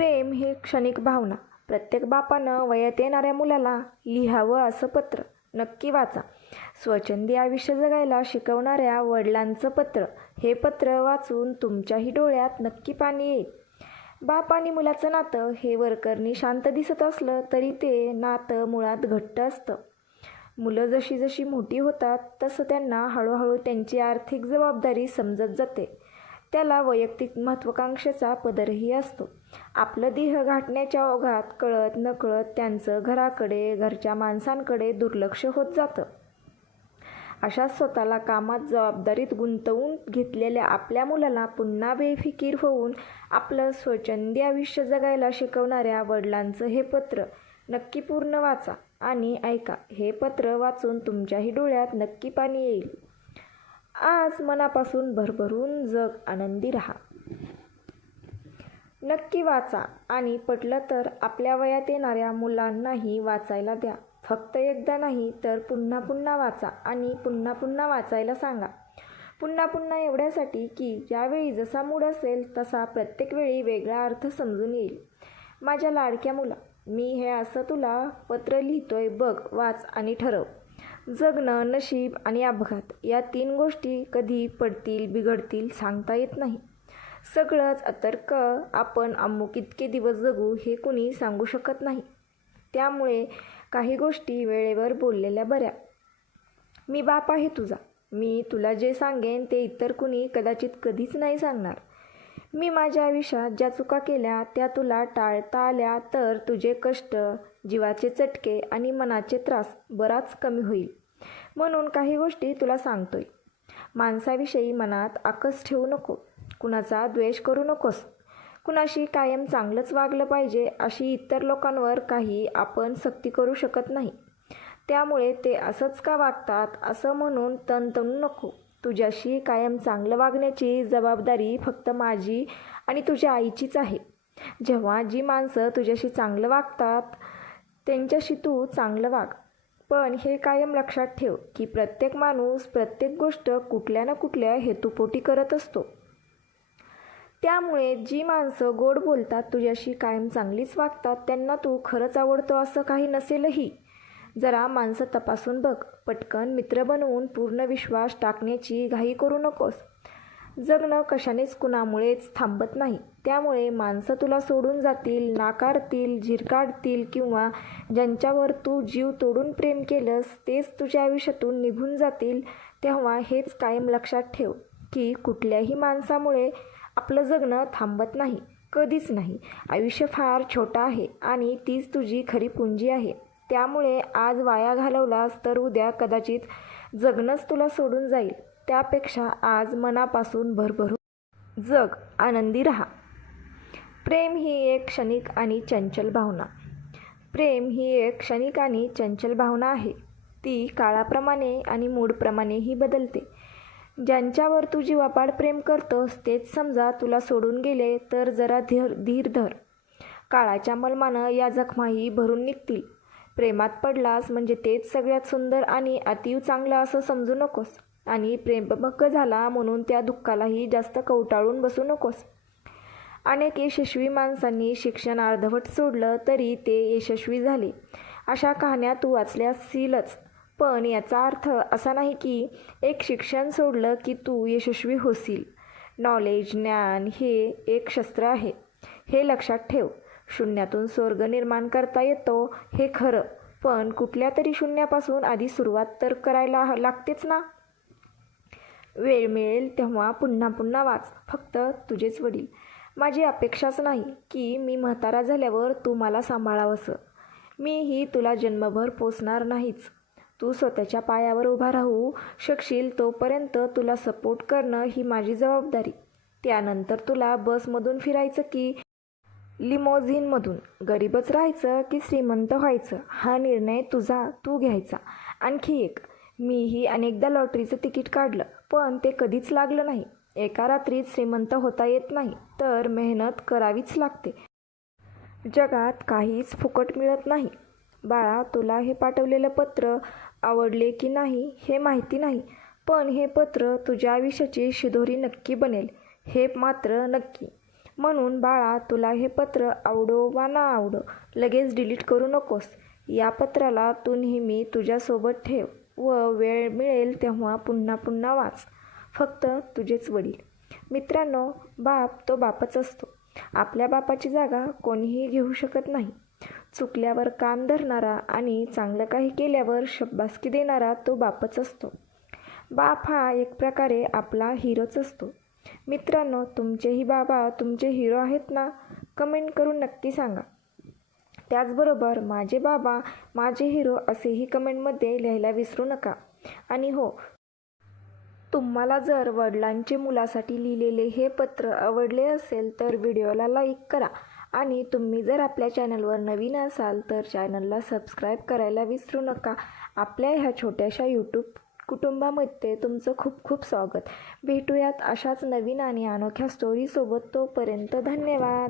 प्रेम ही क्षणिक भावना. प्रत्येक बापानं वयात येणाऱ्या मुलाला लिहावं असं पत्र. नक्की वाचा. स्वच्छंदी आयुष्य जगायला शिकवणाऱ्या वडिलांचं पत्र. हे पत्र वाचून तुमच्याही डोळ्यात नक्की पाणी येईल. बाप आणि मुलाचं नातं हे वरकरणी शांत दिसत असलं तरी ते नातं मुळात घट्ट असतं. मुलं जशी जशी मोठी होतात तसं त्यांना हळूहळू त्यांची आर्थिक जबाबदारी समजत जाते. त्याला वैयक्तिक महत्त्वाकांक्षेचा पदरही असतो. आपलं देह गाठण्याच्या ओघात कळत नकळत त्यांचं घराकडे घरच्या माणसांकडे दुर्लक्ष होत जातं. अशा स्वतःला कामात जबाबदारीत गुंतवून घेतलेल्या आपल्या मुलाला पुन्हा बेफिकीर होऊन आपलं स्वच्छंदी आयुष्य जगायला शिकवणाऱ्या वडिलांचं हे पत्र नक्की पूर्ण वाचा आणि ऐका हे पत्र वाचून तुमच्याही डोळ्यात नक्की पाणी येईल. आज मनापासून भरभरून जग आनंदी राहा. नक्की वाचा आणि पटलं तर आपल्या वयात येणाऱ्या मुलांनाही वाचायला द्या. फक्त एकदा नाही तर पुन्हा पुन्हा वाचा आणि पुन्हा पुन्हा वाचायला सांगा. पुन्हा पुन्हा एवढ्यासाठी की ज्यावेळी जसा मूड असेल तसा प्रत्येक वेळी वेगळा अर्थ समजून येईल. माझ्या लाडक्या मुला मी हे असं तुला पत्र लिहितोय बघ वाच आणि ठरव. जगणं नशीब आणि अपघात या तीन गोष्टी कधी पडतील बिघडतील सांगता येत नाही. सगळंच अतर्क. आपण अमुक इतके दिवस जगू हे कुणी सांगू शकत नाही. त्यामुळे काही गोष्टी वेळेवर बोललेल्या बऱ्या. मी बाप आहे तुझा. मी तुला जे सांगेन ते इतर कुणी कदाचित कधीच नाही सांगणार. मी माझ्या आयुष्यात ज्या चुका केल्या त्या तुला टाळता आल्या तर तुझे कष्ट जीवाचे चटके आणि मनाचे त्रास बराच कमी होईल. म्हणून काही गोष्टी तुला सांगतोय. माणसाविषयी मनात आकस ठेवू नको. कुणाचा द्वेष करू नकोस. कुणाशी कायम चांगलंच वागलं पाहिजे अशी इतर लोकांवर काही आपण सक्ती करू शकत नाही. त्यामुळे ते असंच का वागतात असं म्हणून तणतणू नको. तुझ्याशी कायम चांगलं वागण्याची जबाबदारी फक्त माझी आणि तुझ्या आईचीच आहे. जेव्हा जी माणसं तुझ्याशी चांगलं वागतात त्यांच्याशी तू चांगलं वाग. पण हे कायम लक्षात ठेव की प्रत्येक माणूस प्रत्येक गोष्ट कुठल्या ना कुठल्या हेतुपोटी करत असतो. त्यामुळे जी माणसं गोड बोलतात तुझ्याशी कायम चांगलीच वागतात त्यांना तू खरंच आवडतो असं काही नसेलही. जरा माणसं तपासून बघ. पटकन मित्र बनवून पूर्ण विश्वास टाकण्याची घाई करू नकोस. जगणं कशानेच कुणामुळेच थांबत नाही. त्यामुळे माणसं तुला सोडून जातील नाकारतील झिरकाडतील किंवा ज्यांच्यावर तू जीव तोडून प्रेम केलंस तेच तुझ्या आयुष्यातून निघून जातील तेव्हा हेच कायम लक्षात ठेव की कुठल्याही माणसामुळे आपलं जगणं थांबत नाही कधीच नाही. आयुष्य फार छोटं आहे आणि तीच तुझी खरी पुंजी आहे. त्यामुळे आज वाया घालवलास तर उद्या कदाचित जगणंच तुला सोडून जाईल. त्यापेक्षा आज मनापासून भरभरून जग आनंदी राहा. प्रेम ही एक क्षणिक आणि चंचल भावना. प्रेम ही एक क्षणिक आणि चंचल भावना आहे. ती काळाप्रमाणे आणि मूडप्रमाणेही बदलते. ज्यांच्यावर तू जीवापाड प्रेम करतोस तेच समजा तुला सोडून गेले तर जरा धीर धीर धर. काळाच्या मलमानं या जखमाही भरून निघतील. प्रेमात पडलास म्हणजे तेच सगळ्यात सुंदर आणि अतीव चांगलं असं समजू नकोस. आणि प्रेमभक्क झाला म्हणून त्या दुःखालाही जास्त कवटाळून बसू नकोस. अनेक यशस्वी माणसांनी शिक्षण अर्धवट सोडलं तरी ते यशस्वी झाले. अशा कहाण्या तू वाचल्या असतीलच पण याचा अर्थ असा नाही की एक शिक्षण सोडलं की तू यशस्वी होशील. नॉलेज ज्ञान हे एक शस्त्र आहे. हे लक्षात ठेव. शून्यातून स्वर्ग निर्माण करता येतो हे खरं पण कुठल्या तरी शून्यापासून आधी सुरुवात तर करायला लागतेच ना? वेळ मिळेल तेव्हा पुन्हा पुन्हा वाच. फक्त तुझेच वडील. माझी अपेक्षाच नाही की मी म्हातारा झाल्यावर तू मला सांभाळावंसं. मीही तुला जन्मभर पोचणार नाहीच. तू स्वतःच्या पायावर उभा राहू शकशील तोपर्यंत तुला सपोर्ट करणं ही माझी जबाबदारी. त्यानंतर तुला बसमधून फिरायचं की लिमोझिनमधून गरीबच राहायचं की श्रीमंत व्हायचं? हा निर्णय तुझा तू घ्यायचा. आणखी एक मीही अनेकदा लॉटरीचं तिकीट काढलं पण ते कधीच लागलं नाही. एका रात्रीत श्रीमंत होता येत नाही तर मेहनत करावीच लागते. जगात काहीच फुकट मिळत नाही. बाळा तुला हे पाठवलेलं पत्र आवडले की नाही हे माहिती नाही. पण हे पत्र तुझ्या आयुष्याची शिदोरी नक्की बनेल हे मात्र नक्की. म्हणून बाळा तुला हे पत्र आवडो वा ना आवडो लगेच डिलीट करू नकोस. या पत्राला तू नेहमी तुझ्यासोबत ठेव व वेळ मिळेल तेव्हा पुन्हा पुन्हा वाच. फक्त तुझेच वडील. मित्रांनो बाप तो बापच असतो. आपल्या बापाची जागा कोणीही घेऊ शकत नाही. चुकल्यावर काम धरणारा आणि चांगलं काही केल्यावर शब्बासकी देणारा तो बापच असतो. बाप हा एक प्रकारे आपला हिरोच असतो. मित्रांनो तुमचेही बाबा तुमचे हिरो आहेत ना? कमेंट करून नक्की सांगा. त्याचबरोबर माझे बाबा माझे हिरो असेही कमेंटमध्ये लिहायला विसरू नका. आणि हो तुम्हाला जर वडिलांचे मुलासाठी लिहिलेले हे पत्र आवडले असेल तर व्हिडिओला लाईक करा. आणि तुम्ही जर आपल्या चॅनलवर नवीन असाल तर चॅनलला सबस्क्राईब करायला विसरू नका. आपल्या ह्या छोट्याशा यूट्यूब कुटुंबामध्ये तुमचं खूप खूप स्वागत. भेटूयात अशाच नवीन आणि अनोख्या स्टोरीसोबत तोपर्यंत धन्यवाद.